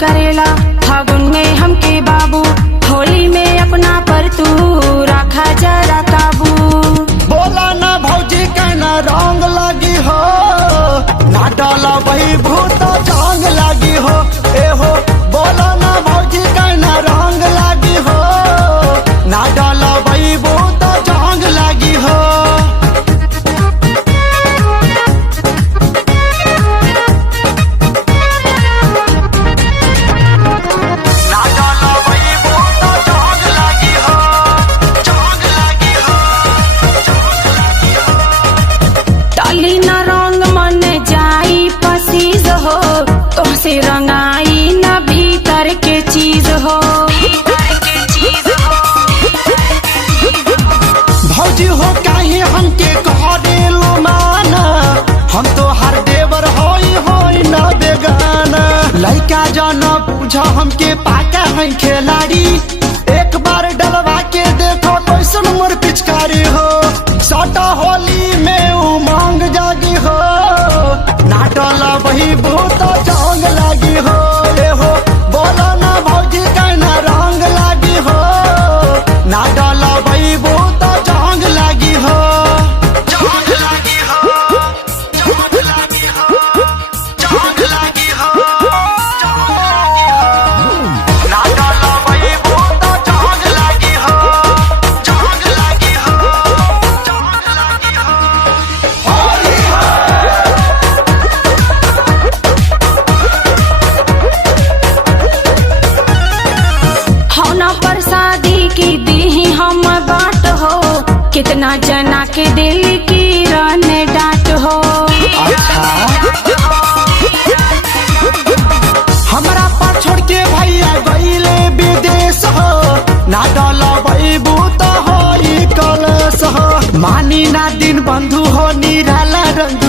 करेला। फागुन में हमके बाबू, होली में अपना पर तू रखा जरा काबू। बोला ना भौजी कहना रंग लगी हो, ना डाला वही भूत जांग लगी हो। ए हो बोला ना भौजी कहना रंग लगी हो, ना डाला वही भूत जांग लगी हो। ना डाला वही भूत जांग लगी हो, जांग लगी हो। डाली न रंग मन जाई पसीज हो, तोहसे रंगाई न भीतर के चीज हो। भौजी हो काहे हमके कहरेलो माना, हम तो हर देवर होई ना बेगाना। लइका जाना पूछा हमके पाका है खिलाड़ी, एक बार डलवा के देखो कैसन मोर पिचकारी हो। साटा होली में उमंग जागी हो, ना डाला वही भूत जांग लगी हो। ए हो बोला ना भौजी कहना रंग लगी हो, ना डाला वही भूत जांग लगी हो। जांग लगी हो, जांग लगी हो, जांग लगी हो, जांग लगी हो। ना डाला वही भूत जांग लगी हो, जांग लगी हो, जांग लगी हो। होली हौना प्रसादी की दी हम बाट हो, कितना जना के दिल की रन डांट हो। हमरा पर छोड़ के भैया गईले विदेश हो, ना डाला वही भूत हो कलश हो। मानी ना दिन बंधु हो निराला रंग